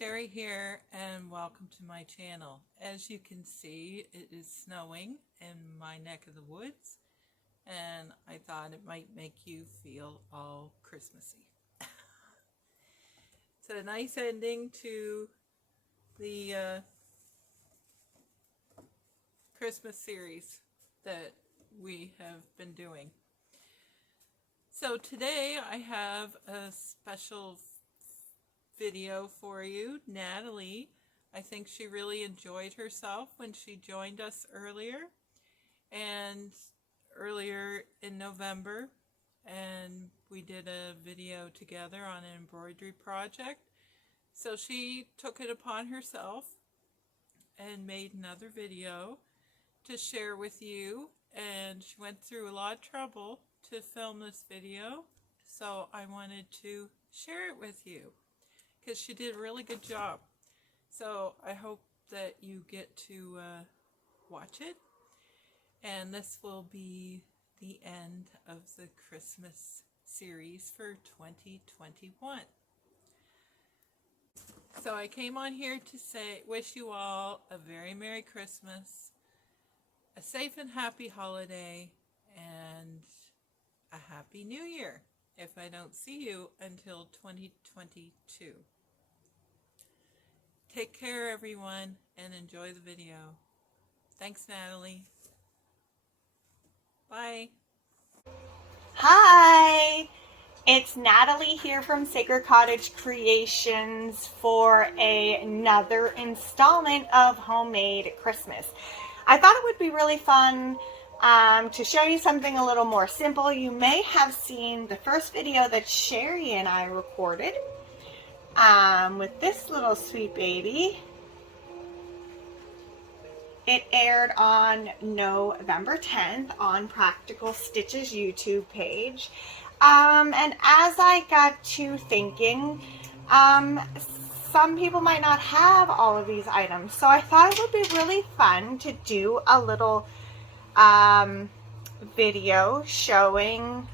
Sherry here, and welcome to my channel. As you can see, it is snowing in my neck of the woods, and I thought it might make you feel all Christmassy. It's a nice ending to the Christmas series that we have been doing. So today I have a special video for you. Natalie, I think she really enjoyed herself when she joined us earlier in November, and we did a video together on an embroidery project. So she took it upon herself and made another video to share with you, and she went through a lot of trouble to film this video, so I wanted to share it with you because she did a really good job. So I hope that you get to watch it, and this will be the end of the Christmas series for 2021. So I came on here to wish you all a very Merry Christmas, a safe and happy holiday, and a Happy New Year if I don't see you until 2022. Take care, everyone, and enjoy the video. Thanks, Natalie. Bye. Hi, it's Natalie here from Sacred Cottage Creations for another installment of Homemade Christmas. I thought it would be really fun to show you something a little more simple. You may have seen the first video that Sherry and I recorded with this little sweet baby. It aired on November 10th on Practical Stitches YouTube page. And as I got to thinking, some people might not have all of these items. So I thought it would be really fun to do a little video showing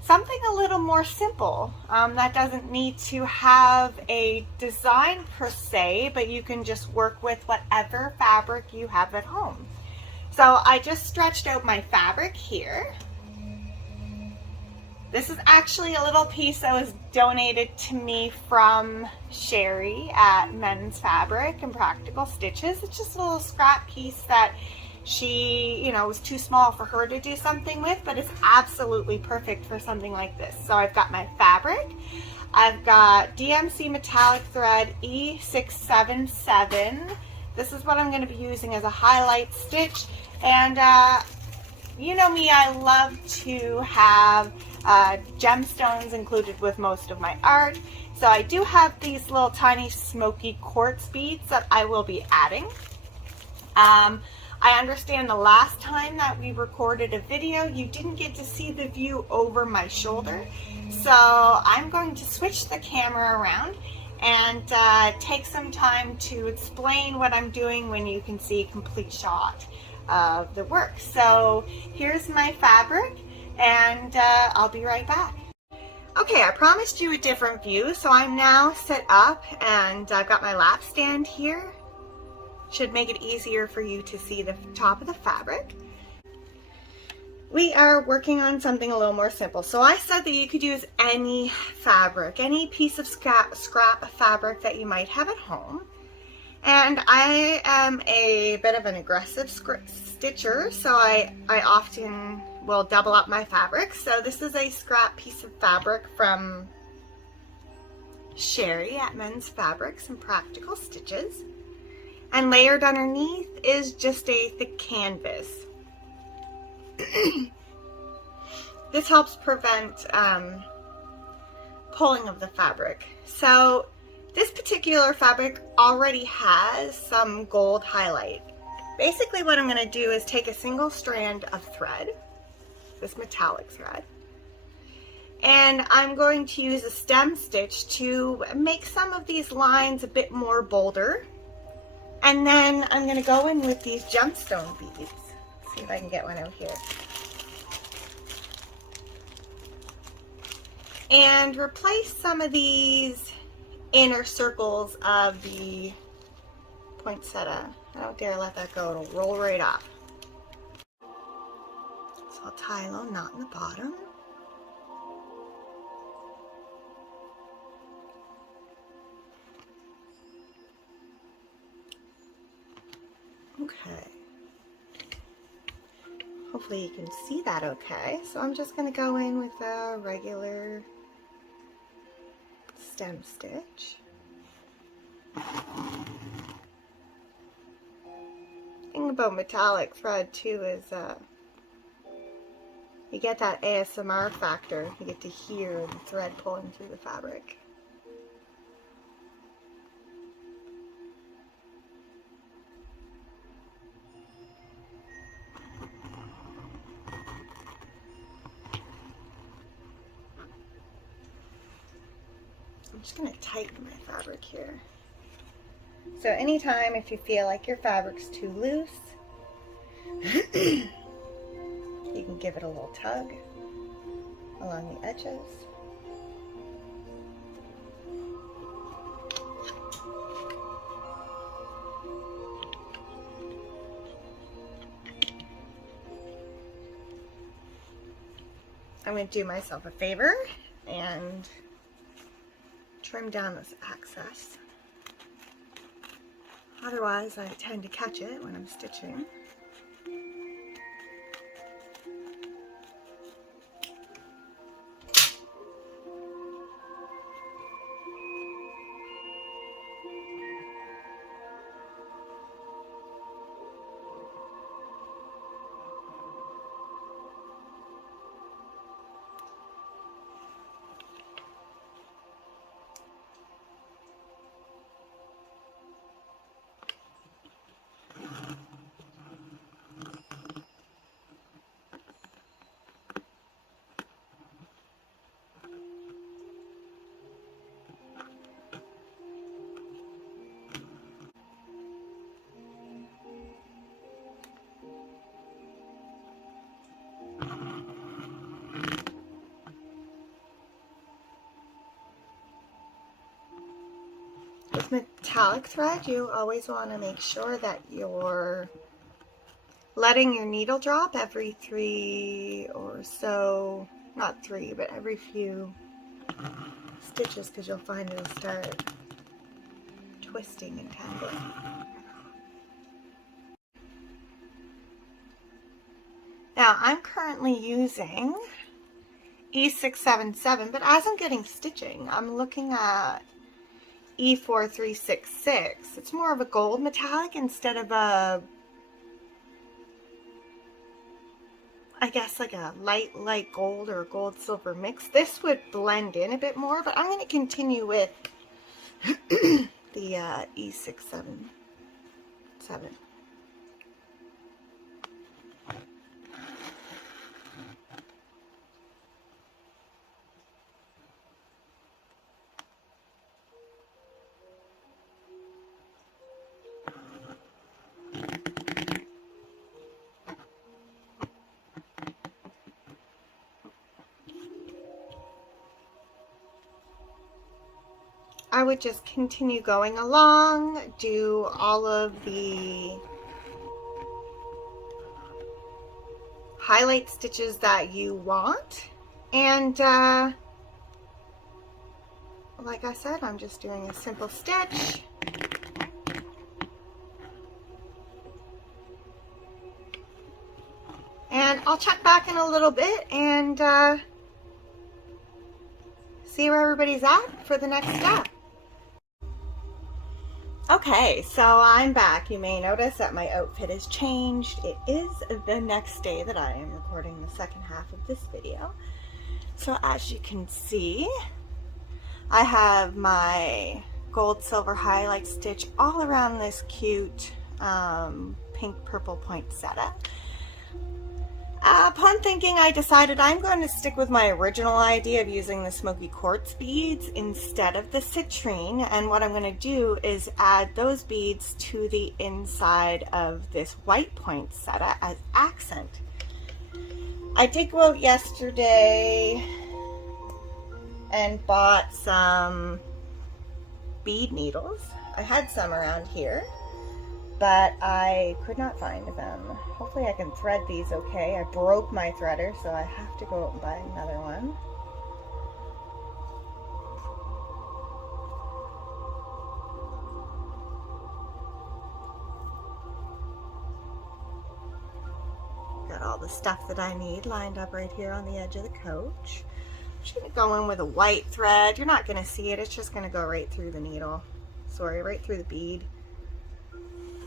something a little more simple that doesn't need to have a design per se, but you can just work with whatever fabric you have at home. So I just stretched out my fabric here. This is actually a little piece that was donated to me from Sherry at Men's Fabric and Practical Stitches. It's just a little scrap piece that she, was too small for her to do something with, but it's absolutely perfect for something like this. So I've got my fabric. I've got DMC metallic thread E677. This is what I'm going to be using as a highlight stitch. And you know me, I love to have gemstones included with most of my art. So I do have these little tiny Smokey quartz beads that I will be adding. I understand the last time that we recorded a video, you didn't get to see the view over my shoulder. So I'm going to switch the camera around and take some time to explain what I'm doing when you can see a complete shot of the work. So here's my fabric, and I'll be right back. Okay, I promised you a different view, so I'm now set up, and I've got my lap stand here. Should make it easier for you to see the top of the fabric. We are working on something a little more simple. So I said that you could use any fabric, any piece of scrap fabric that you might have at home. And I am a bit of an aggressive stitcher, so I often will double up my fabric. So this is a scrap piece of fabric from Sherry at Men's Fabrics and Practical Stitches. And layered underneath is just a thick canvas. This helps prevent pulling of the fabric. So this particular fabric already has some gold highlight. Basically what I'm going to do is take a single strand of thread, this metallic thread, and I'm going to use a stem stitch to make some of these lines a bit more bolder. And then I'm going to go in with these gemstone beads. See if I can get one out here. And replace some of these inner circles of the poinsettia. I don't dare let that go, it'll roll right off. So I'll tie a little knot in the bottom. Okay. Hopefully you can see that okay. So I'm just going to go in with a regular stem stitch. Thing about metallic thread too is you get that ASMR factor. You get to hear the thread pulling through the fabric. I'm just going to tighten my fabric here. So anytime if you feel like your fabric's too loose, you can give it a little tug along the edges. I'm going to do myself a favor and trim down this excess. Otherwise, I tend to catch it when I'm stitching. With metallic thread, you always want to make sure that you're letting your needle drop every 3 or so, not 3, but every few stitches, because you'll find it'll start twisting and tangling. Now, I'm currently using E677, but as I'm getting stitching, I'm looking at E4366. It's more of a gold metallic instead of a, I guess like a light gold or gold silver mix. This would blend in a bit more, but I'm going to continue with the E677. I would just continue going along, do all of the highlight stitches that you want, and like I said, I'm just doing a simple stitch. And I'll check back in a little bit and see where everybody's at for the next step. Okay, so I'm back. You may notice that my outfit has changed. It is the next day that I am recording the second half of this video. So as you can see, I have my gold silver highlight stitch all around this cute pink purple poinsettia. Upon thinking, I decided I'm going to stick with my original idea of using the Smokey quartz beads instead of the citrine, and what I'm going to do is add those beads to the inside of this white poinsettia as accent. I did go out yesterday and bought some bead needles. I had some around here, but I could not find them. Hopefully I can thread these okay. I broke my threader, so I have to go out and buy another one. Got all the stuff that I need lined up right here on the edge of the couch. I'm just going to go in with a white thread. You're not going to see it. It's just going to go right through the needle. Sorry, right through the bead.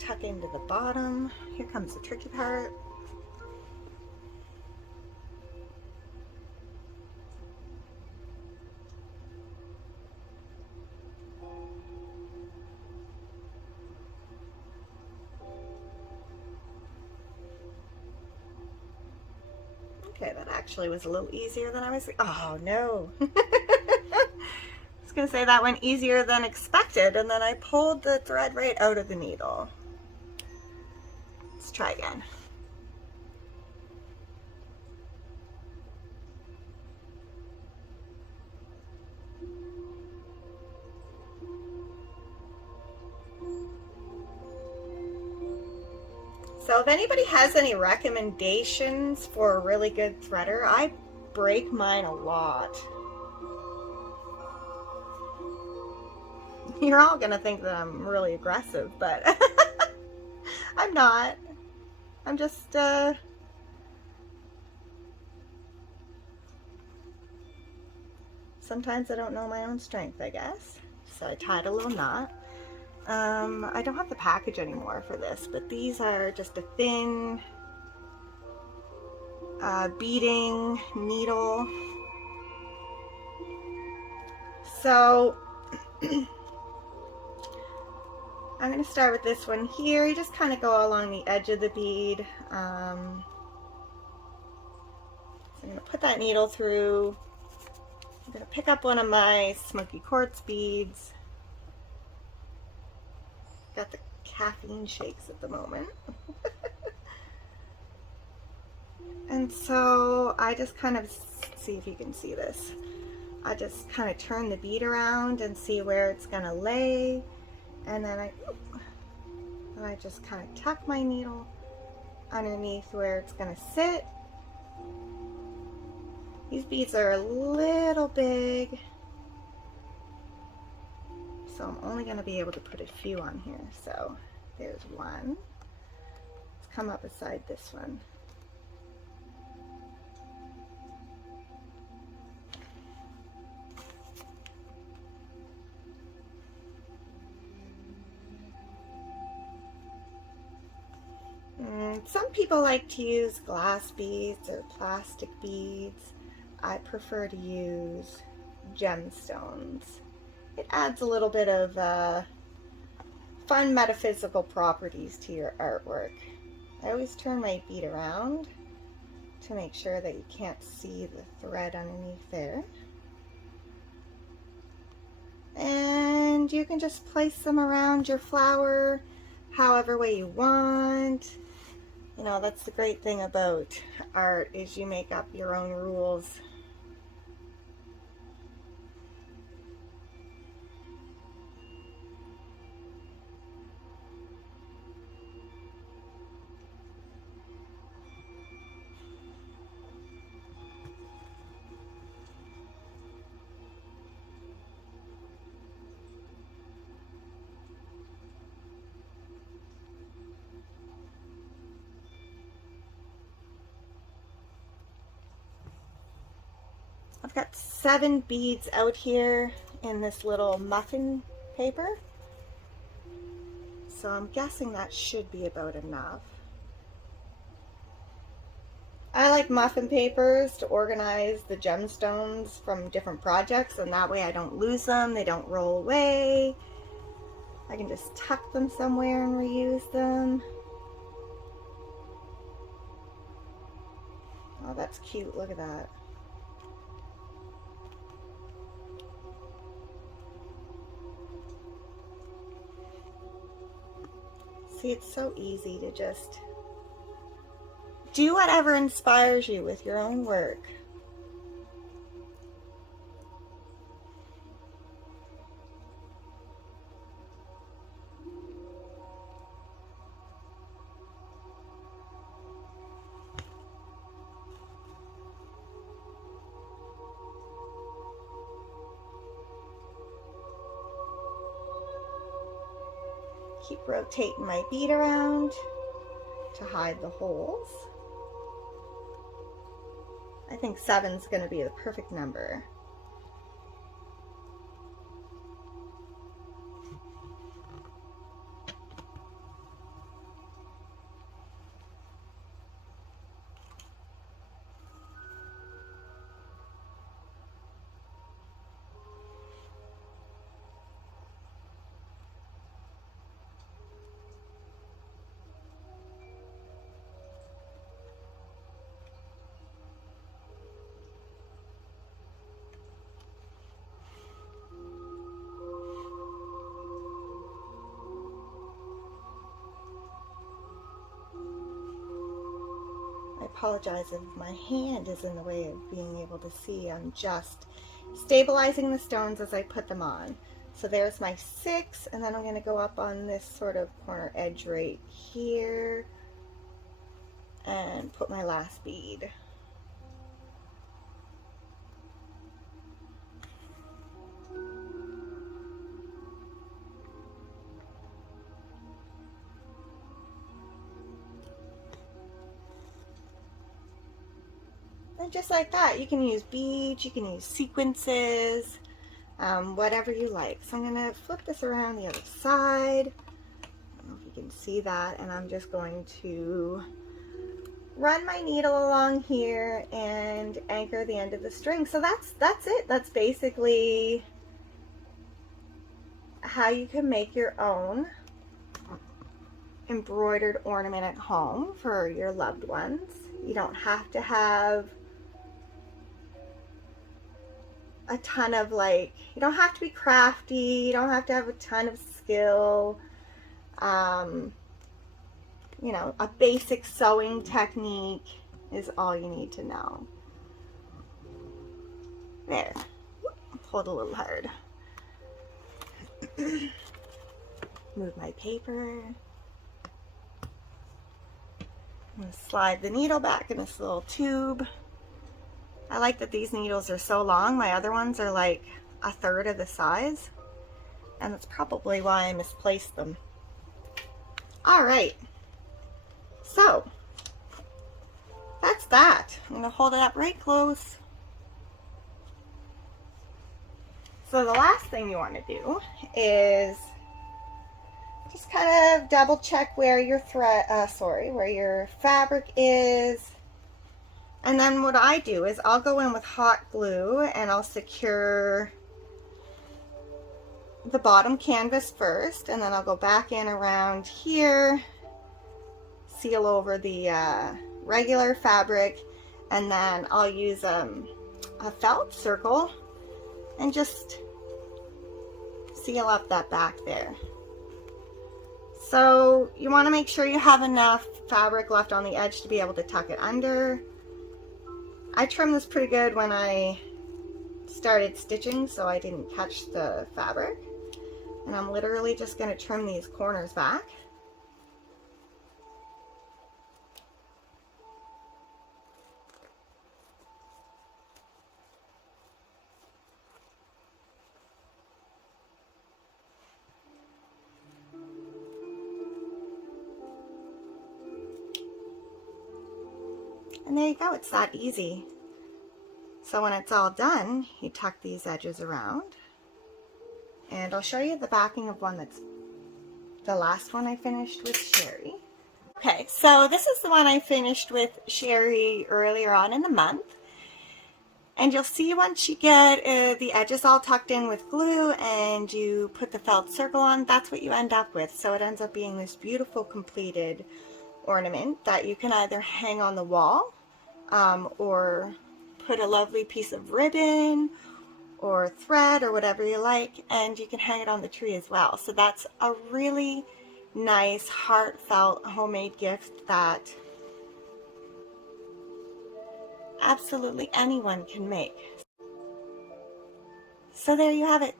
Tuck into the bottom. Here comes the tricky part. Okay, that actually was a little easier than I was. Oh no. I was going to say that went easier than expected, and then I pulled the thread right out of the needle. Let's try again. So if anybody has any recommendations for a really good threader, I break mine a lot. You're all gonna think that I'm really aggressive, but I'm not. I'm just sometimes I don't know my own strength, I guess. So I tied a little knot. I don't have the package anymore for this, but these are just a thin beading needle. So I'm going to start with this one here. You just kind of go along the edge of the bead. So I'm going to put that needle through. I'm going to pick up one of my Smokey quartz beads. Got the caffeine shakes at the moment. And so I just kind of, see if you can see this. I just kind of turn the bead around and see where it's going to lay. And then I just kind of tuck my needle underneath where it's going to sit. These beads are a little big, so I'm only going to be able to put a few on here. So there's one. Let's come up beside this one. Some people like to use glass beads or plastic beads. I prefer to use gemstones. It adds a little bit of fun metaphysical properties to your artwork. I always turn my bead around to make sure that you can't see the thread underneath there. And you can just place them around your flower however way you want. You know, that's the great thing about art, is you make up your own rules. I've got 7 beads out here in this little muffin paper. So I'm guessing that should be about enough. I like muffin papers to organize the gemstones from different projects, and that way I don't lose them, they don't roll away. I can just tuck them somewhere and reuse them. Oh, that's cute, look at that. See, it's so easy to just do whatever inspires you with your own work. Keep rotating my bead around to hide the holes. I think 7's going to be the perfect number. I apologize if my hand is in the way of being able to see. I'm just stabilizing the stones as I put them on. So there's my 6, and then I'm going to go up on this sort of corner edge right here and put my last bead. And just like that, you can use beads, you can use sequences, whatever you like. So I'm going to flip this around the other side. I don't know if you can see that. And I'm just going to run my needle along here and anchor the end of the string. So that's it. That's basically how you can make your own embroidered ornament at home for your loved ones. You don't have to have a ton of you don't have to be crafty, you don't have to have a ton of skill. You know, a basic sewing technique is all you need to know. There, hold a little hard. Move my paper. I'm going to slide the needle back in this little tube. I like that these needles are so long. My other ones are like 1/3 of the size, and that's probably why I misplaced them. All right, so that's that. I'm going to hold it up right close. So the last thing you want to do is just kind of double check where your where your fabric is. And then what I do is I'll go in with hot glue and I'll secure the bottom canvas first, and then I'll go back in around here, seal over the regular fabric, and then I'll use a felt circle and just seal up that back there. So you want to make sure you have enough fabric left on the edge to be able to tuck it under. I trimmed this pretty good when I started stitching, so I didn't catch the fabric. And I'm literally just going to trim these corners back. And there you go, it's that easy. So when it's all done, you tuck these edges around. And I'll show you the backing of one that's the last one I finished with Sherry. Okay, so this is the one I finished with Sherry earlier on in the month. And you'll see once you get the edges all tucked in with glue and you put the felt circle on, that's what you end up with. So it ends up being this beautiful completed ornament that you can either hang on the wall or put a lovely piece of ribbon or thread or whatever you like, and you can hang it on the tree as well. So that's a really nice heartfelt homemade gift that absolutely anyone can make. So there you have it.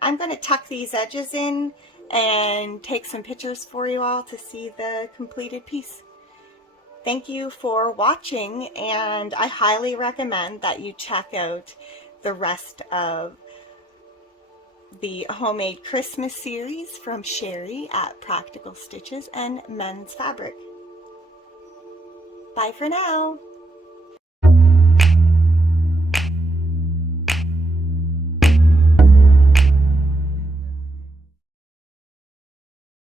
I'm going to tuck these edges in and take some pictures for you all to see the completed piece. Thank you for watching, and I highly recommend that you check out the rest of the homemade Christmas series from Sherry at Practical Stitches and Men's Fabric. Bye for now.